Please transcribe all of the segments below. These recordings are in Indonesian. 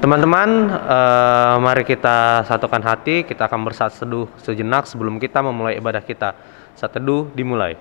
Teman-teman, mari kita satukan hati, kita akan bersaat teduh sejenak sebelum kita memulai ibadah kita. Saat teduh dimulai.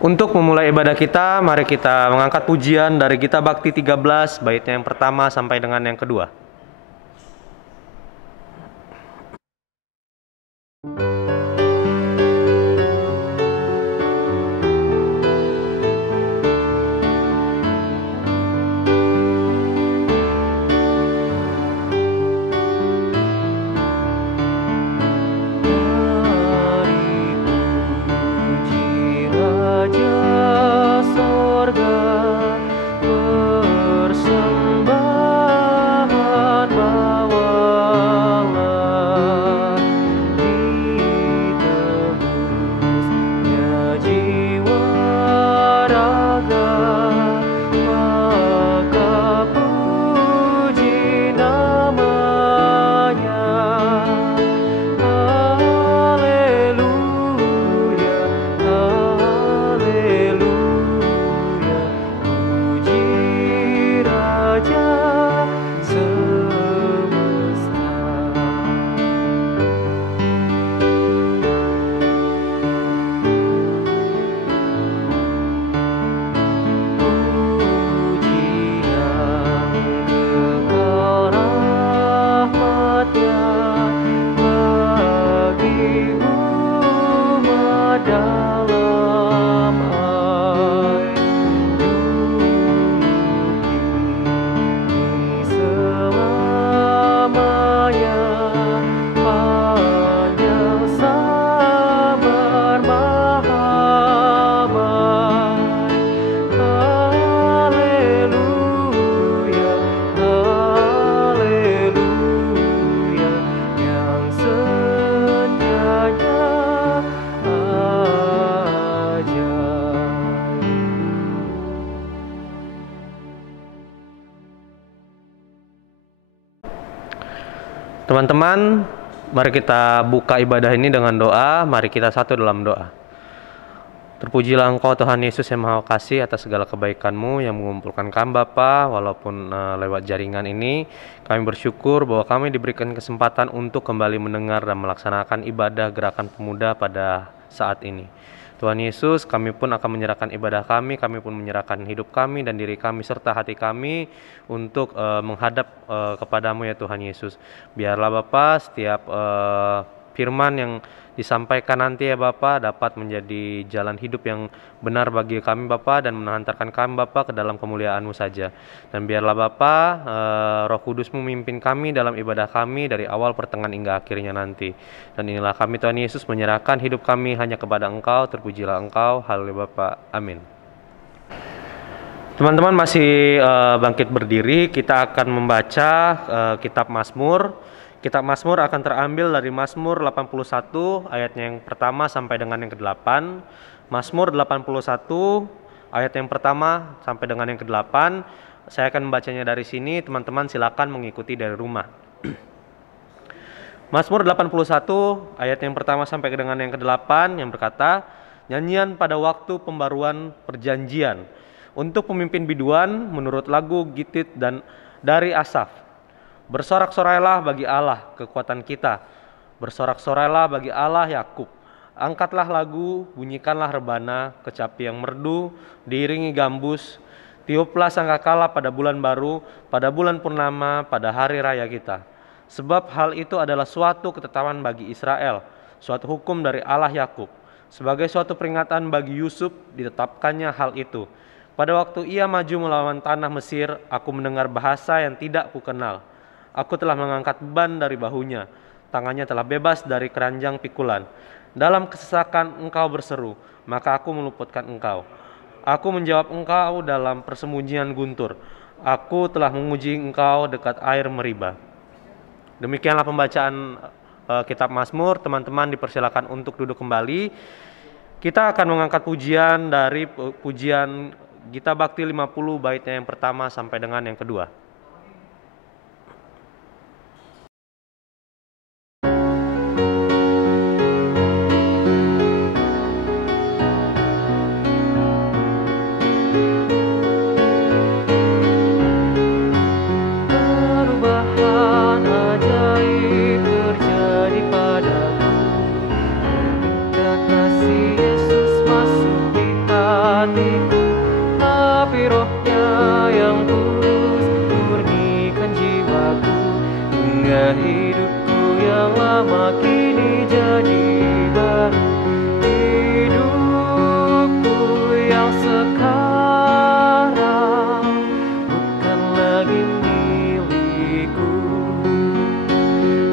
Untuk memulai ibadah kita, mari kita mengangkat pujian dari Gita Bhakti 13, baitnya yang pertama sampai dengan yang kedua. Teman-teman, mari kita buka ibadah ini dengan doa. Mari kita satu dalam doa. Terpujilah Engkau Tuhan Yesus yang Maha Kasih atas segala kebaikan-Mu yang mengumpulkan kami Bapa, walaupun lewat jaringan ini. Kami bersyukur bahwa kami diberikan kesempatan untuk kembali mendengar dan melaksanakan ibadah gerakan pemuda pada saat ini. Tuhan Yesus, kami pun akan menyerahkan ibadah kami pun menyerahkan hidup kami dan diri kami serta hati kami untuk menghadap kepadamu ya Tuhan Yesus. Biarlah Bapa setiap firman yang disampaikan nanti ya Bapa dapat menjadi jalan hidup yang benar bagi kami Bapa dan menghantarkan kami Bapa ke dalam kemuliaan-Mu saja. Dan biarlah Bapa Roh Kudus-Mu memimpin kami dalam ibadah kami dari awal pertengahan hingga akhirnya nanti. Dan inilah kami Tuhan Yesus menyerahkan hidup kami hanya kepada Engkau. Terpujilah Engkau. Haleluya Bapa. Amin. Teman-teman masih bangkit berdiri, kita akan membaca kitab Mazmur. Kitab Mazmur akan terambil dari Mazmur 81 ayatnya yang pertama sampai dengan yang ke-8. Mazmur 81 ayat yang pertama sampai dengan yang ke-8. Saya akan membacanya dari sini, teman-teman silakan mengikuti dari rumah. Mazmur 81 ayat yang pertama sampai dengan yang ke-8 yang berkata, nyanyian pada waktu pembaruan perjanjian. Untuk pemimpin biduan menurut lagu Gitit dan dari Asaf. Bersorak-sorailah bagi Allah kekuatan kita. Bersorak-sorailah bagi Allah Yakub. Angkatlah lagu, bunyikanlah rebana, kecapi yang merdu, diiringi gambus. Tiuplah sangkakala pada bulan baru, pada bulan purnama, pada hari raya kita. Sebab hal itu adalah suatu ketetapan bagi Israel, suatu hukum dari Allah Yakub. Sebagai suatu peringatan bagi Yusuf ditetapkannya hal itu. Pada waktu ia maju melawan tanah Mesir, aku mendengar bahasa yang tidak kukenal. Aku telah mengangkat beban dari bahunya, tangannya telah bebas dari keranjang pikulan. Dalam kesesakan engkau berseru, maka aku meluputkan engkau. Aku menjawab engkau dalam persembunyian guntur. Aku telah menguji engkau dekat air Meriba. Demikianlah pembacaan kitab Mazmur. Teman-teman dipersilakan untuk duduk kembali. Kita akan mengangkat pujian dari pujian Gita Bakti 50 baitnya yang pertama sampai dengan yang kedua. Hidupku yang lama kini jadi baru. Hidupku yang sekarang bukan lagi milikku,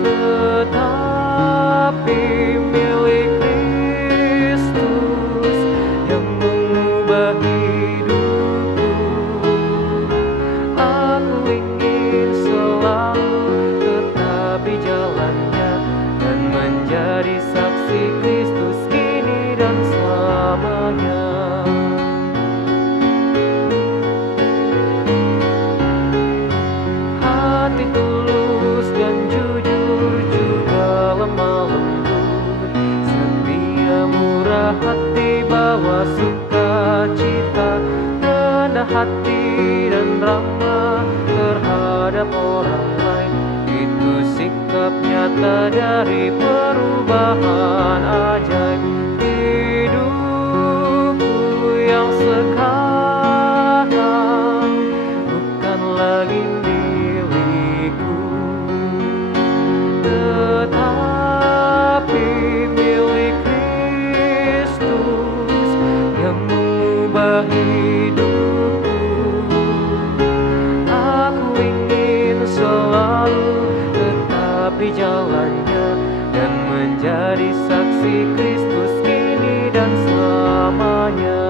tetapi milik Kristus yang mengubah hidupku. Aku ingin selalu jalannya dan menjadi saksi Kristus kini dan selamanya. Hati tulus dan jujur juga lemah lembut, setia murah hati bawa sukacita, rendah hati dan ramah terhadap orang lain. Itu sikap nyata dari perubahan ajaib. Hidupku yang sekarang bukan lagi milikku, tetapi milik Kristus yang mengubah hidupku. Aku ingin selalu di jalannya dan menjadi saksi Kristus kini dan selamanya.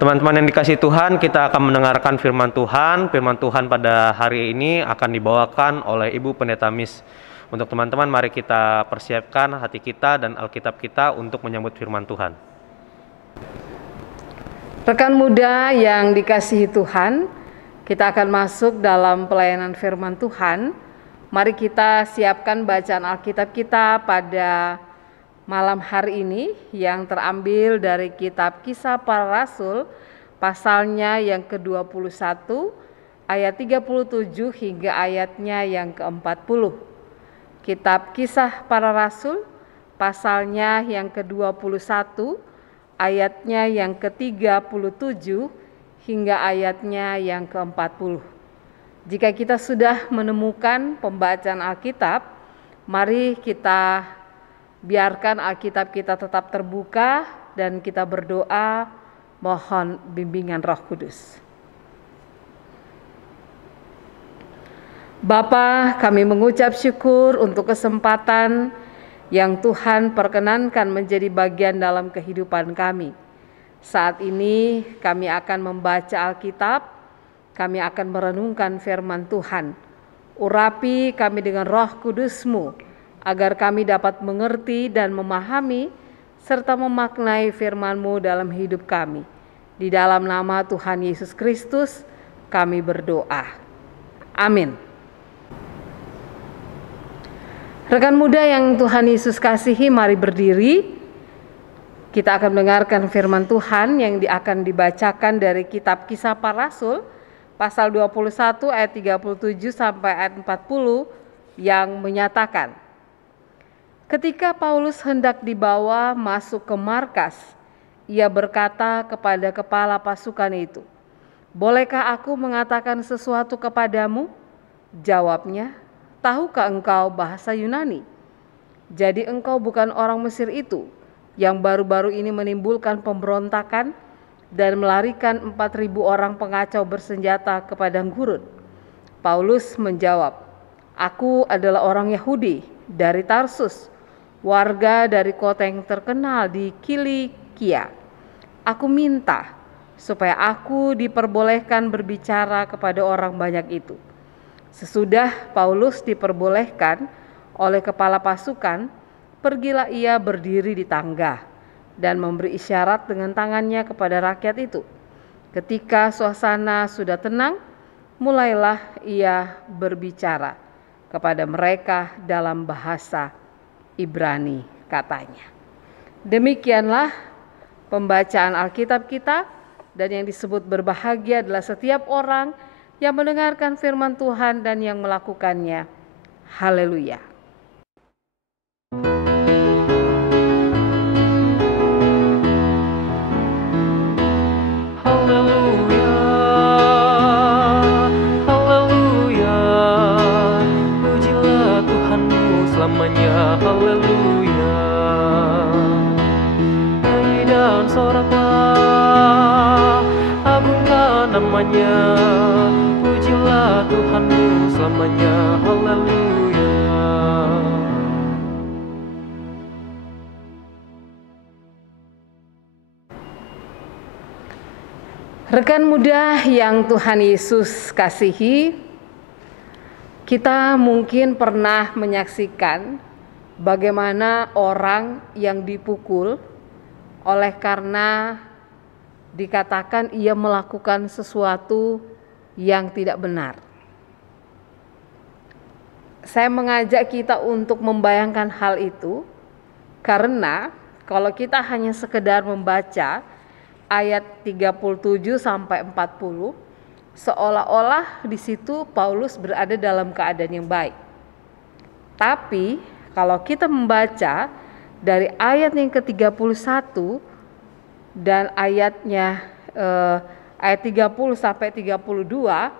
Teman-teman yang dikasihi Tuhan, kita akan mendengarkan firman Tuhan. Firman Tuhan pada hari ini akan dibawakan oleh Ibu Pendeta Miss. Untuk teman-teman, mari kita persiapkan hati kita dan Alkitab kita untuk menyambut firman Tuhan. Rekan muda yang dikasihi Tuhan, kita akan masuk dalam pelayanan firman Tuhan. Mari kita siapkan bacaan Alkitab kita pada malam hari ini yang terambil dari kitab Kisah Para Rasul, pasalnya yang ke-21, ayat 37 hingga ayatnya yang ke-40. Kitab Kisah Para Rasul, pasalnya yang ke-21, ayatnya yang ke-37 hingga ayatnya yang ke-40. Jika kita sudah menemukan pembacaan Alkitab, mari kita biarkan Alkitab kita tetap terbuka dan kita berdoa mohon bimbingan Roh Kudus. Bapa, kami mengucap syukur untuk kesempatan yang Tuhan perkenankan menjadi bagian dalam kehidupan kami. Saat ini kami akan membaca Alkitab, kami akan merenungkan firman Tuhan. Urapi kami dengan Roh Kudus-Mu, agar kami dapat mengerti dan memahami, serta memaknai firman-Mu dalam hidup kami. Di dalam nama Tuhan Yesus Kristus, kami berdoa. Amin. Rekan muda yang Tuhan Yesus kasihi, mari berdiri. Kita akan mendengarkan firman Tuhan yang akan dibacakan dari kitab Kisah Para Rasul pasal 21 ayat 37 sampai ayat 40 yang menyatakan, ketika Paulus hendak dibawa masuk ke markas, ia berkata kepada kepala pasukan itu, "Bolehkah aku mengatakan sesuatu kepadamu?" Jawabnya, "Tahukah engkau bahasa Yunani? Jadi engkau bukan orang Mesir itu yang baru-baru ini menimbulkan pemberontakan dan melarikan 4.000 orang pengacau bersenjata ke padang gurun?" Paulus menjawab, "Aku adalah orang Yahudi dari Tarsus, warga dari kota yang terkenal di Kilikia. Aku minta supaya aku diperbolehkan berbicara kepada orang banyak itu." Sesudah Paulus diperbolehkan oleh kepala pasukan, pergilah ia berdiri di tangga dan memberi isyarat dengan tangannya kepada rakyat itu. Ketika suasana sudah tenang, mulailah ia berbicara kepada mereka dalam bahasa Ibrani, katanya. Demikianlah pembacaan Alkitab kita, dan yang disebut berbahagia adalah setiap orang yang mendengarkan firman Tuhan dan yang melakukannya. Haleluya. Haleluya, haleluya, pujilah Tuhanmu selamanya, haleluya. Nyanyi dan soraklah, agungkan namanya, pujilah Tuhanmu selamanya, haleluya. Rekan muda yang Tuhan Yesus kasihi, kita mungkin pernah menyaksikan bagaimana orang yang dipukul oleh karena dikatakan ia melakukan sesuatu yang tidak benar. Saya mengajak kita untuk membayangkan hal itu, karena kalau kita hanya sekedar membaca ayat 37 sampai 40, seolah-olah di situ Paulus berada dalam keadaan yang baik. Tapi kalau kita membaca dari ayat yang ke-31 dan ayatnya ayat 30 sampai 32,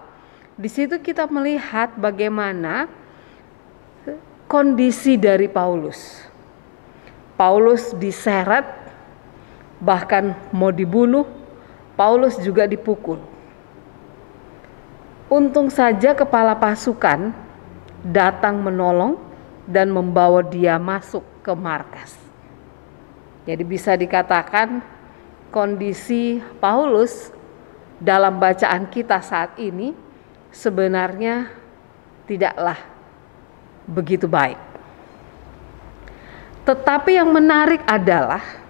di situ kita melihat bagaimana kondisi dari Paulus. Paulus diseret, bahkan mau dibunuh. Paulus juga dipukul. Untung saja kepala pasukan datang menolong dan membawa dia masuk ke markas. Jadi bisa dikatakan kondisi Paulus dalam bacaan kita saat ini sebenarnya tidaklah begitu baik. Tetapi yang menarik adalah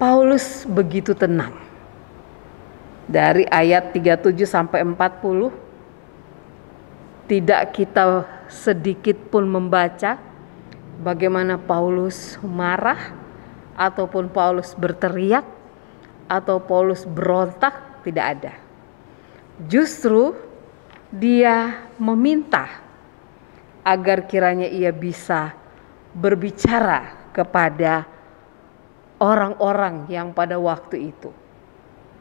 Paulus begitu tenang. Dari ayat 37 sampai 40, tidak kita sedikit pun membaca bagaimana Paulus marah, ataupun Paulus berteriak, atau Paulus berontak, tidak ada. Justru dia meminta agar kiranya ia bisa berbicara kepada orang-orang yang pada waktu itu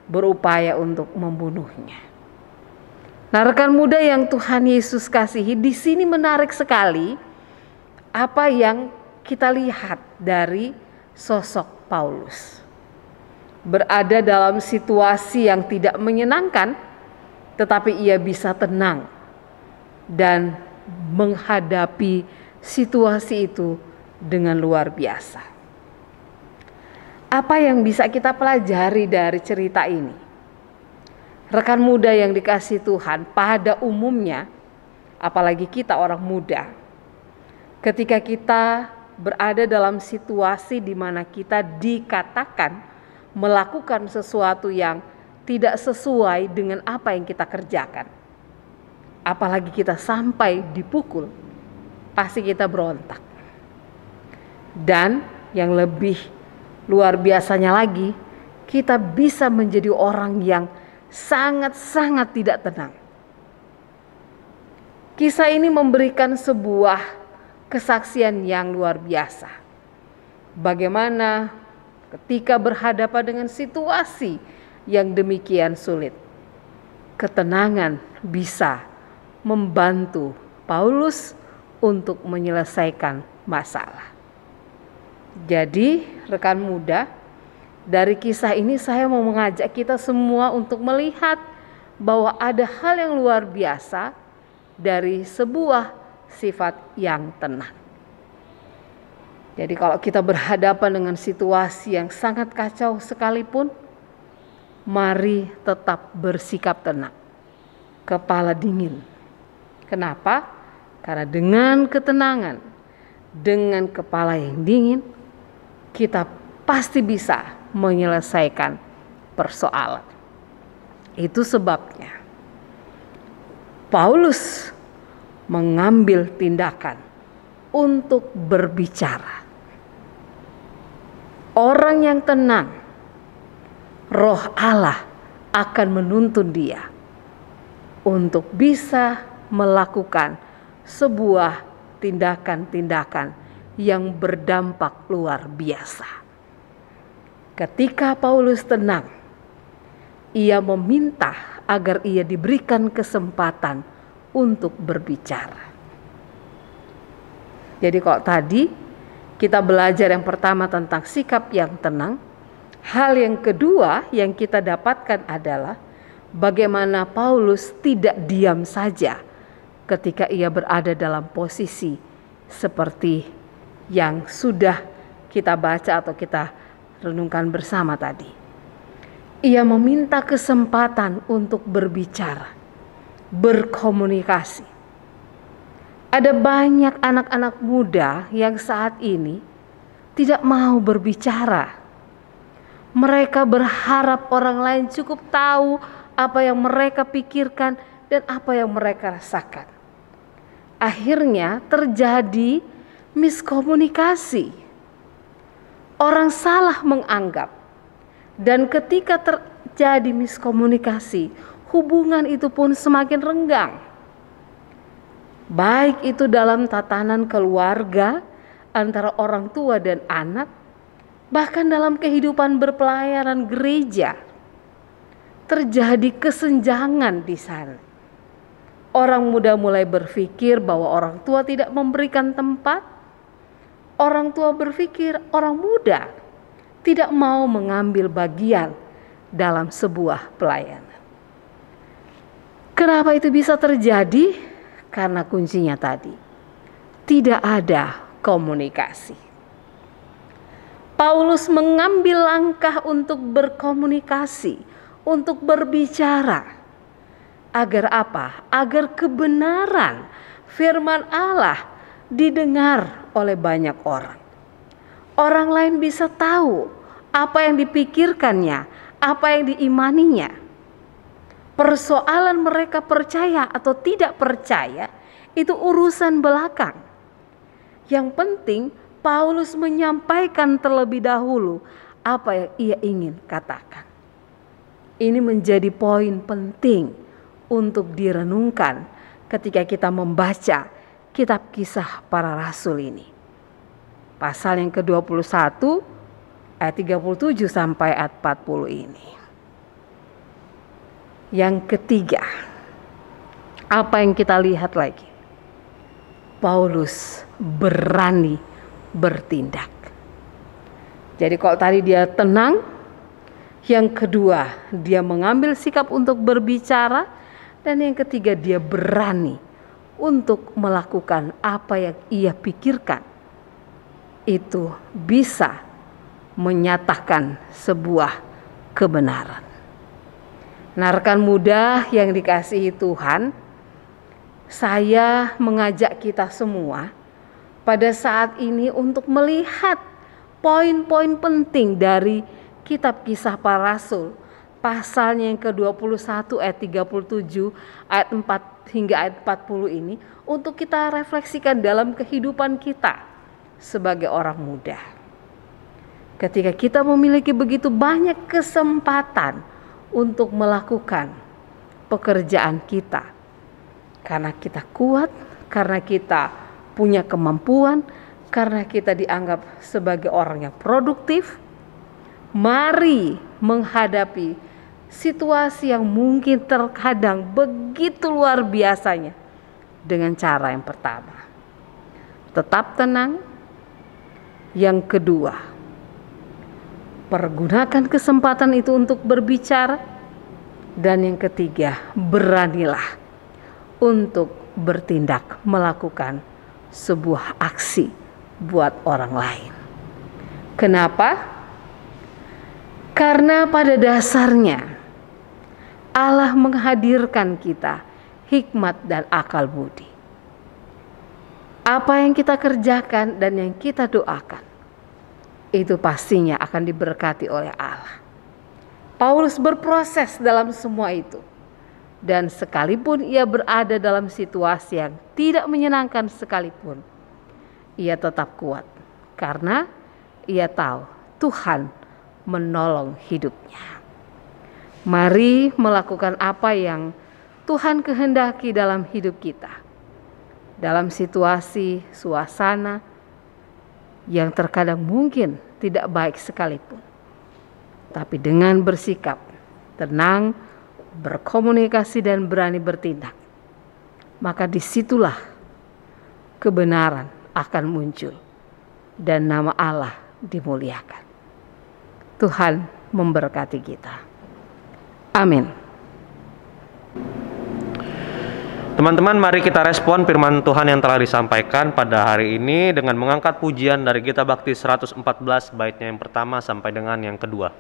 berupaya untuk membunuhnya. Nah, rekan muda yang Tuhan Yesus kasihi, di sini menarik sekali apa yang kita lihat dari sosok Paulus. Berada dalam situasi yang tidak menyenangkan, tetapi ia bisa tenang dan menghadapi situasi itu dengan luar biasa. Apa yang bisa kita pelajari dari cerita ini? Rekan muda yang dikasihi Tuhan, pada umumnya, apalagi kita orang muda, ketika kita berada dalam situasi di mana kita dikatakan melakukan sesuatu yang tidak sesuai dengan apa yang kita kerjakan, apalagi kita sampai dipukul, pasti kita berontak. Dan yang lebih luar biasanya lagi, kita bisa menjadi orang yang sangat-sangat tidak tenang. Kisah ini memberikan sebuah kesaksian yang luar biasa. Bagaimana ketika berhadapan dengan situasi yang demikian sulit, ketenangan bisa membantu Paulus untuk menyelesaikan masalah. Jadi, rekan muda, dari kisah ini saya mau mengajak kita semua untuk melihat bahwa ada hal yang luar biasa dari sebuah sifat yang tenang. Jadi kalau kita berhadapan dengan situasi yang sangat kacau sekalipun, mari tetap bersikap tenang, kepala dingin. Kenapa? Karena dengan ketenangan, dengan kepala yang dingin, kita pasti bisa menyelesaikan persoalan. Itu sebabnya Paulus mengambil tindakan untuk berbicara. Orang yang tenang, Roh Allah akan menuntun dia untuk bisa melakukan sebuah tindakan-tindakan yang berdampak luar biasa. Ketika Paulus tenang, ia meminta agar ia diberikan kesempatan untuk berbicara. Jadi kalau tadi kita belajar yang pertama tentang sikap yang tenang, hal yang kedua yang kita dapatkan adalah bagaimana Paulus tidak diam saja ketika ia berada dalam posisi seperti yang sudah kita baca atau kita renungkan bersama tadi. Ia meminta kesempatan untuk berbicara, berkomunikasi. Ada banyak anak-anak muda yang saat ini tidak mau berbicara. Mereka berharap orang lain cukup tahu apa yang mereka pikirkan dan apa yang mereka rasakan. Akhirnya terjadi miskomunikasi. Orang salah menganggap. Dan ketika terjadi miskomunikasi, hubungan itu pun semakin renggang. Baik itu dalam tatanan keluarga, antara orang tua dan anak, bahkan dalam kehidupan berpelayanan gereja, terjadi kesenjangan di sana. Orang muda mulai berpikir bahwa orang tua tidak memberikan tempat. Orang tua berpikir orang muda tidak mau mengambil bagian dalam sebuah pelayanan. Kenapa itu bisa terjadi? Karena kuncinya tadi, tidak ada komunikasi. Paulus mengambil langkah untuk berkomunikasi, untuk berbicara. Agar apa? Agar kebenaran firman Allah didengar oleh banyak orang. Orang lain bisa tahu apa yang dipikirkannya, apa yang diimaninya. Persoalan mereka percaya atau tidak percaya itu urusan belakang. Yang penting Paulus menyampaikan terlebih dahulu apa yang ia ingin katakan. Ini menjadi poin penting untuk direnungkan ketika kita membaca kitab Kisah Para Rasul ini. Pasal yang ke-21 ayat 37 sampai ayat 40 ini. Yang ketiga, apa yang kita lihat lagi? Paulus berani bertindak. Jadi kalau tadi dia tenang, yang kedua dia mengambil sikap untuk berbicara, dan yang ketiga dia berani untuk melakukan apa yang ia pikirkan. Itu bisa menyatakan sebuah kebenaran. Nah, rekan muda yang dikasihi Tuhan, saya mengajak kita semua pada saat ini untuk melihat poin-poin penting dari kitab Kisah Para Rasul, pasalnya yang ke-21 ayat 37 ayat 4 hingga ayat 40 ini, untuk kita refleksikan dalam kehidupan kita sebagai orang muda. Ketika kita memiliki begitu banyak kesempatan untuk melakukan pekerjaan kita, karena kita kuat, karena kita punya kemampuan, karena kita dianggap sebagai orang yang produktif, mari menghadapi situasi yang mungkin terkadang begitu luar biasanya dengan cara yang pertama, tetap tenang. Yang kedua, pergunakan kesempatan itu untuk berbicara. Dan yang ketiga, beranilah untuk bertindak melakukan sebuah aksi buat orang lain. Kenapa? Karena pada dasarnya Allah menghadirkan kita hikmat dan akal budi. Apa yang kita kerjakan dan yang kita doakan, itu pastinya akan diberkati oleh Allah. Paulus berproses dalam semua itu. Dan sekalipun ia berada dalam situasi yang tidak menyenangkan sekalipun, ia tetap kuat. Karena ia tahu Tuhan menolong hidupnya. Mari melakukan apa yang Tuhan kehendaki dalam hidup kita. Dalam situasi, suasana yang terkadang mungkin tidak baik sekalipun. Tapi dengan bersikap tenang, berkomunikasi dan berani bertindak, maka disitulah kebenaran akan muncul dan nama Allah dimuliakan. Tuhan memberkati kita. Amin. Teman-teman, mari kita respon firman Tuhan yang telah disampaikan pada hari ini dengan mengangkat pujian dari Gita Bakti 114 baitnya yang pertama sampai dengan yang kedua.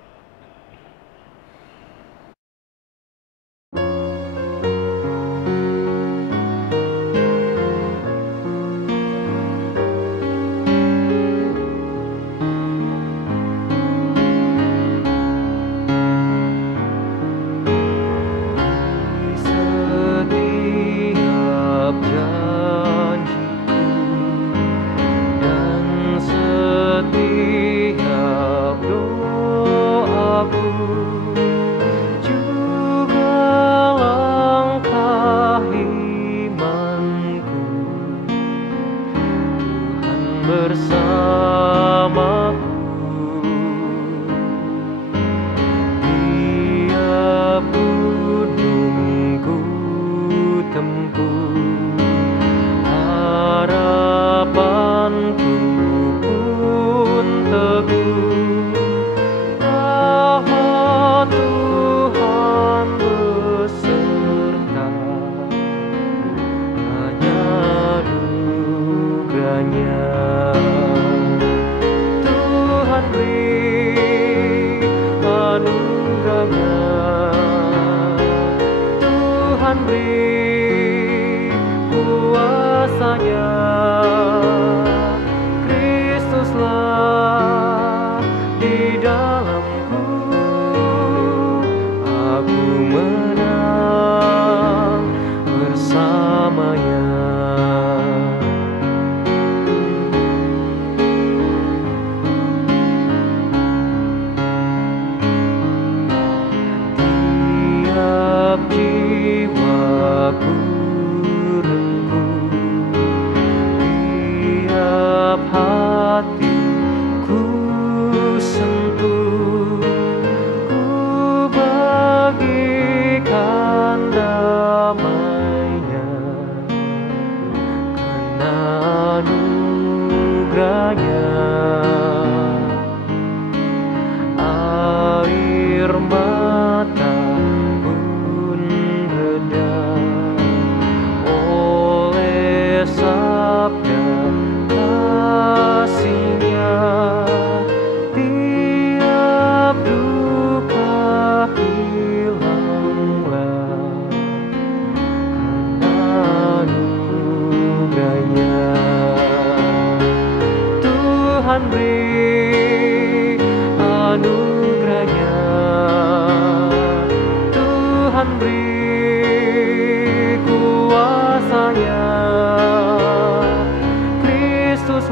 Tuhan beri kuasanya.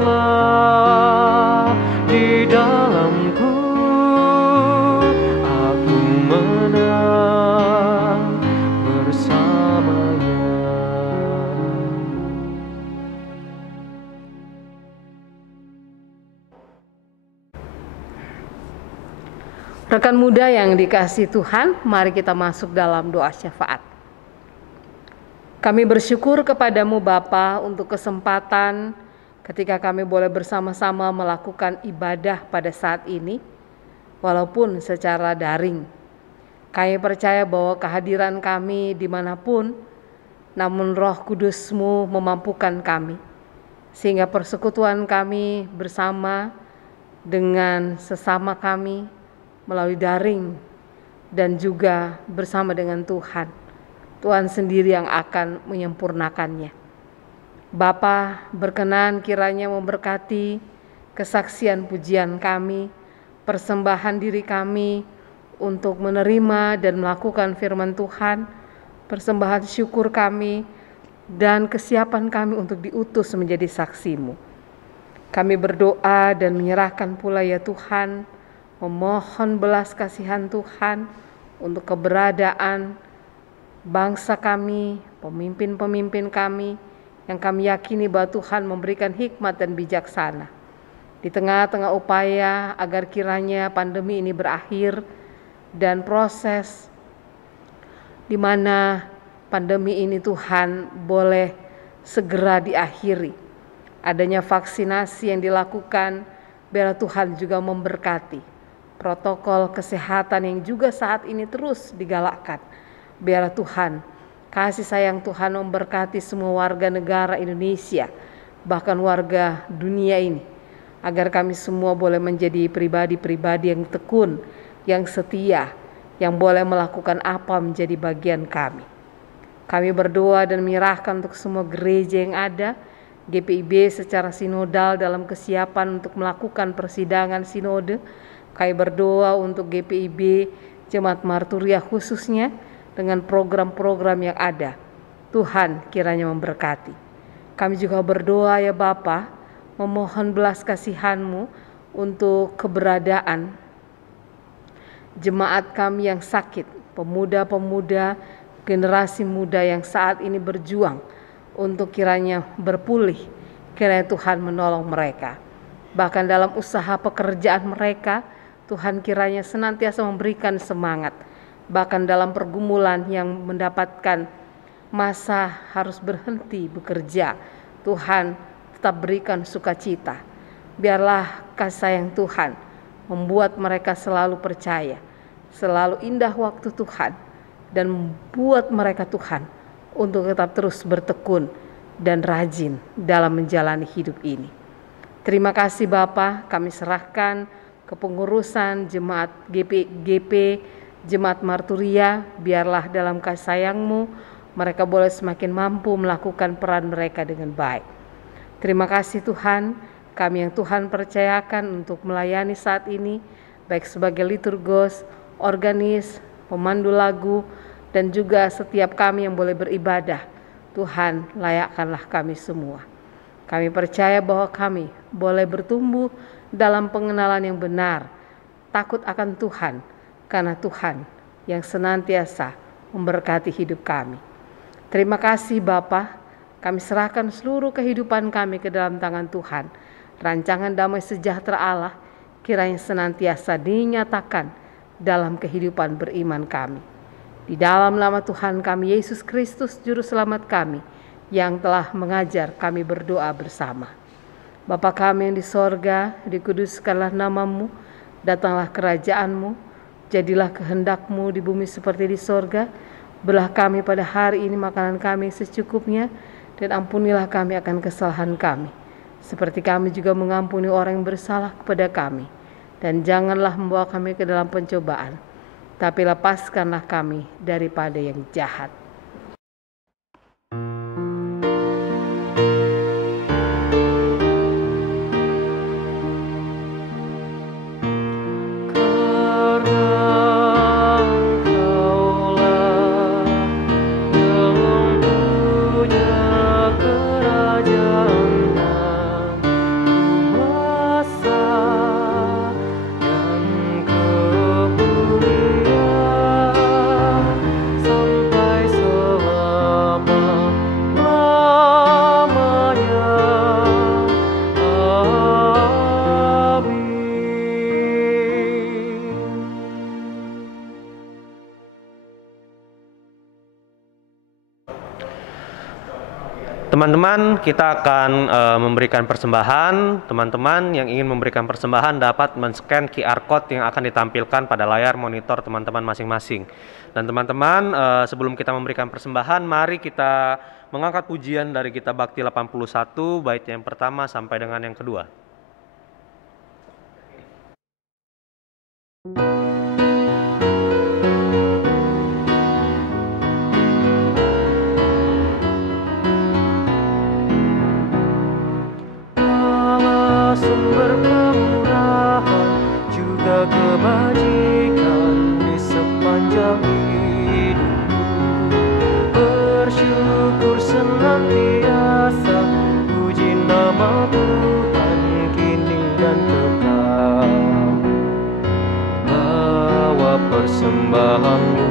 teruslah di dalamku, aku menang bersamanya. Rekan muda yang dikasihi Tuhan, mari kita masuk dalam doa syafaat. Kami bersyukur kepadamu Bapa untuk kesempatan ketika kami boleh bersama-sama melakukan ibadah pada saat ini, walaupun secara daring. Kami percaya bahwa kehadiran kami dimanapun, namun Roh Kudus-Mu memampukan kami, sehingga persekutuan kami bersama dengan sesama kami melalui daring dan juga bersama dengan Tuhan. Tuhan sendiri yang akan menyempurnakannya. Bapa, berkenan kiranya memberkati kesaksian pujian kami, persembahan diri kami untuk menerima dan melakukan firman Tuhan, persembahan syukur kami, dan kesiapan kami untuk diutus menjadi saksi-Mu. Kami berdoa dan menyerahkan pula ya Tuhan, memohon belas kasihan Tuhan untuk keberadaan bangsa kami, pemimpin-pemimpin kami, yang kami yakini bahwa Tuhan memberikan hikmat dan bijaksana. Di tengah-tengah upaya agar kiranya pandemi ini berakhir dan proses di mana pandemi ini Tuhan boleh segera diakhiri. Adanya vaksinasi yang dilakukan, biar Tuhan juga memberkati. Protokol kesehatan yang juga saat ini terus digalakkan. Biar Tuhan, kasih sayang Tuhan memberkati semua warga negara Indonesia, bahkan warga dunia ini, agar kami semua boleh menjadi pribadi-pribadi yang tekun, yang setia, yang boleh melakukan apa menjadi bagian kami. Kami berdoa dan menyerahkan untuk semua gereja yang ada, GPIB secara sinodal dalam kesiapan untuk melakukan persidangan sinode. Kami berdoa untuk GPIB Jemaat Marturia khususnya dengan program-program yang ada. Tuhan kiranya memberkati. Kami juga berdoa ya Bapa, memohon belas kasihan-Mu untuk keberadaan jemaat kami yang sakit, pemuda-pemuda, generasi muda yang saat ini berjuang untuk kiranya berpulih, kiranya Tuhan menolong mereka. Bahkan dalam usaha pekerjaan mereka, Tuhan kiranya senantiasa memberikan semangat. Bahkan dalam pergumulan yang mendapatkan masa harus berhenti bekerja, Tuhan tetap berikan sukacita. Biarlah kasih sayang Tuhan membuat mereka selalu percaya, selalu indah waktu Tuhan, dan membuat mereka Tuhan untuk tetap terus bertekun dan rajin dalam menjalani hidup ini. Terima kasih Bapa, kami serahkan kepengurusan jemaat GP Jemaat Marturia, biarlah dalam kasih sayang-Mu mereka boleh semakin mampu melakukan peran mereka dengan baik. Terima kasih Tuhan, kami yang Tuhan percayakan untuk melayani saat ini, baik sebagai liturgos, organis, pemandu lagu, dan juga setiap kami yang boleh beribadah. Tuhan, layakkanlah kami semua. Kami percaya bahwa kami boleh bertumbuh dalam pengenalan yang benar, takut akan Tuhan, karena Tuhan yang senantiasa memberkati hidup kami. Terima kasih Bapa, kami serahkan seluruh kehidupan kami ke dalam tangan Tuhan. Rancangan damai sejahtera Allah kiranya senantiasa dinyatakan dalam kehidupan beriman kami. Di dalam nama Tuhan kami Yesus Kristus Juru Selamat kami, yang telah mengajar kami berdoa bersama. Bapa kami yang di sorga, dikuduskanlah nama-Mu, datanglah kerajaan-Mu, jadilah kehendak-Mu di bumi seperti di sorga. Berilah kami pada hari ini makanan kami secukupnya, dan ampunilah kami akan kesalahan kami, seperti kami juga mengampuni orang yang bersalah kepada kami. Dan janganlah membawa kami ke dalam pencobaan, tapi lepaskanlah kami daripada yang jahat. Teman-teman, kita akan memberikan persembahan. Teman-teman yang ingin memberikan persembahan dapat men-scan QR Code yang akan ditampilkan pada layar monitor teman-teman masing-masing. Dan teman-teman, sebelum kita memberikan persembahan, mari kita mengangkat pujian dari Kitab Bakti 81, bait yang pertama sampai dengan yang kedua. Sumber kemurahan juga kebajikan di sepanjang hidupku. Bersyukur senantiasa, puji nama Tuhan kini dan kekal. Bawa persembahanmu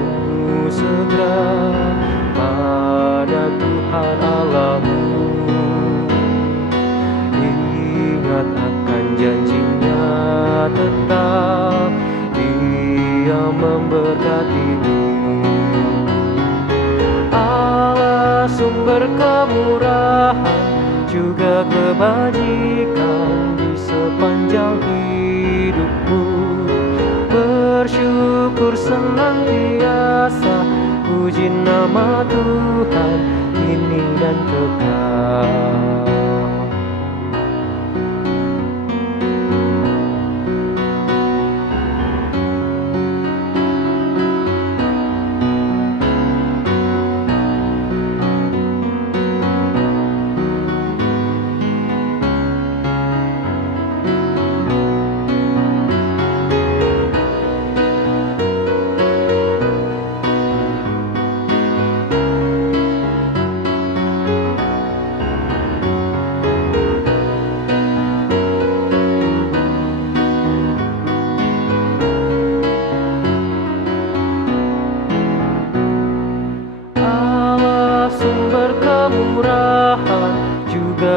segera pada Tuhan Allahmu. Akan janjinya tetap, Dia memberkatimu. Allah sumber kemurahan juga kebajikan di sepanjang hidupku. Bersyukur senantiasa, puji nama Tuhan kini dan kekal.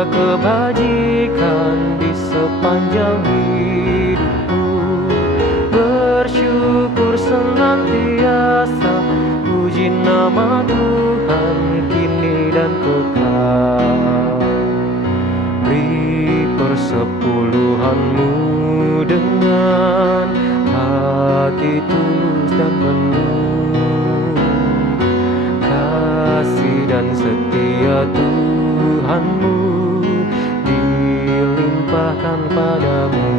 Kebajikan di sepanjang hidupku. Bersyukur senantiasa, puji nama Tuhan kini dan kekal. Beri persepuluhanmu dengan hati tulus dan penuh kasih dan setia Tuhanmu dilimpahkan padamu.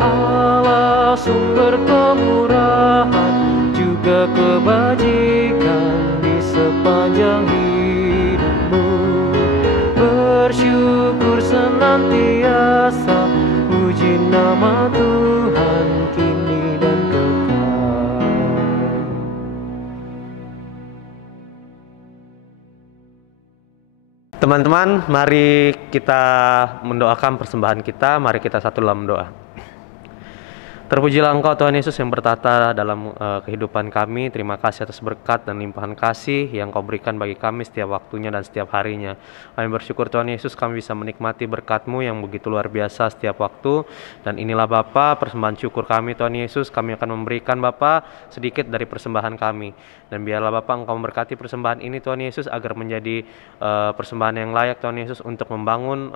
Allah sumber kemurahan juga kebajikan di sepanjang hidupmu. Bersyukur senantiasa, puji nama Tuhan kini dan kekal. Teman-teman, mari kita mendoakan persembahan kita. Mari kita satu dalam doa. Terpujilah Engkau Tuhan Yesus yang bertata dalam kehidupan kami. Terima kasih atas berkat dan limpahan kasih yang Kau berikan bagi kami setiap waktunya dan setiap harinya. Kami bersyukur Tuhan Yesus kami bisa menikmati berkat-Mu yang begitu luar biasa setiap waktu. Dan inilah Bapa persembahan syukur kami Tuhan Yesus. Kami akan memberikan Bapa sedikit dari persembahan kami. Dan biarlah Bapa Engkau memberkati persembahan ini Tuhan Yesus agar menjadi persembahan yang layak Tuhan Yesus untuk membangun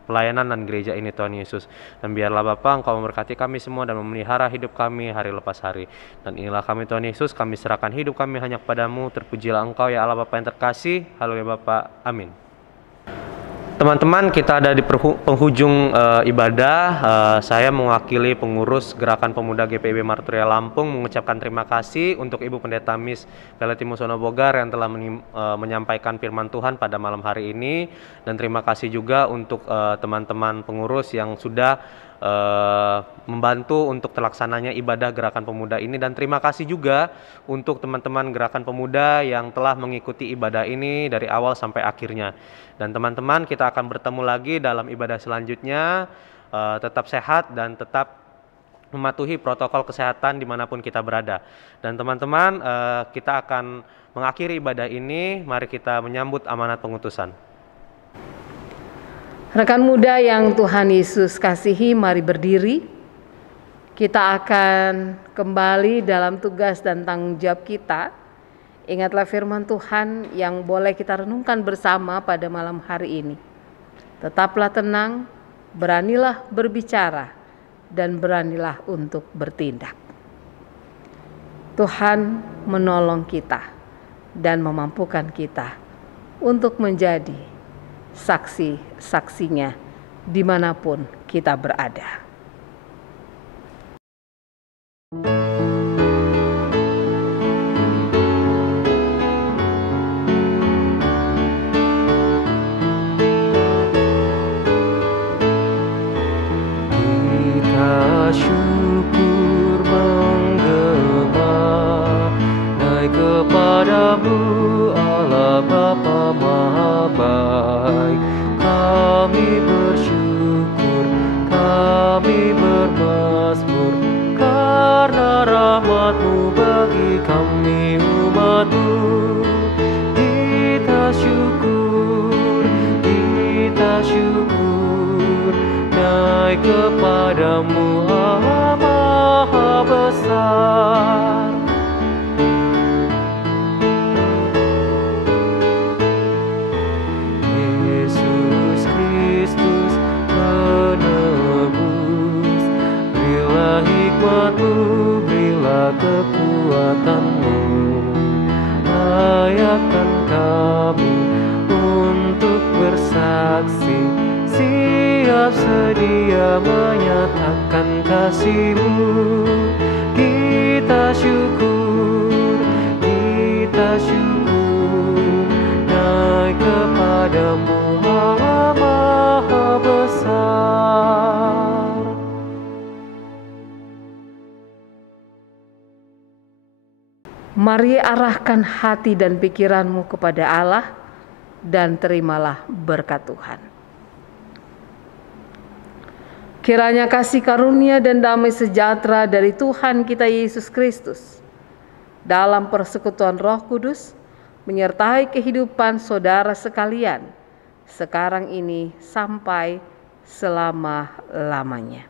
pelayanan dan gereja ini Tuhan Yesus. Dan biarlah Bapa Engkau memberkati kami semua dan memelihara hidup kami hari lepas hari. Dan inilah kami Tuhan Yesus, kami serahkan hidup kami hanya kepadamu. Terpujilah Engkau ya Allah Bapa yang terkasih. Haleluya Bapa, amin. Teman-teman, kita ada di penghujung ibadah. Saya mewakili pengurus Gerakan Pemuda GPIB Marturia Lampung mengucapkan terima kasih untuk Ibu Pendeta Miss Peleti Musono Bogar yang telah menyampaikan firman Tuhan pada malam hari ini. Dan terima kasih juga untuk teman-teman pengurus yang sudah membantu untuk terlaksananya ibadah Gerakan Pemuda ini. Dan terima kasih juga untuk teman-teman Gerakan Pemuda yang telah mengikuti ibadah ini dari awal sampai akhirnya. Dan teman-teman, kita akan bertemu lagi dalam ibadah selanjutnya. Tetap sehat dan tetap mematuhi protokol kesehatan dimanapun kita berada. Dan teman-teman, kita akan mengakhiri ibadah ini. Mari kita menyambut amanat pengutusan. Rekan muda yang Tuhan Yesus kasihi, mari berdiri. Kita akan kembali dalam tugas dan tanggung jawab kita, Ingatlah firman Tuhan yang boleh kita renungkan bersama pada malam hari ini. Tetaplah tenang, beranilah berbicara, dan beranilah untuk bertindak. Tuhan menolong kita dan memampukan kita untuk menjadi saksi-saksinya dimanapun kita berada. Kita syukur menggema naik kepadamu Allah Bapa Maha Baik. Kami bersyukur, kami bermazmur karena rahmat-Mu bagi kami umat-Mu. Kita syukur, naik kepadamu Allah Maha Besar. Yesus Kristus penebus, berilah hikmat-Mu, berilah kekuatan-Mu, layakkan kami untuk bersaksi, siap sedia menyatakan kasih-Mu. Kita syukur, naik kepadamu Allah Maha Besar. Mari arahkan hati dan pikiranmu kepada Allah dan terimalah berkat Tuhan. Kiranya kasih karunia dan damai sejahtera dari Tuhan kita Yesus Kristus dalam persekutuan Roh Kudus menyertai kehidupan saudara sekalian sekarang ini sampai selama-lamanya.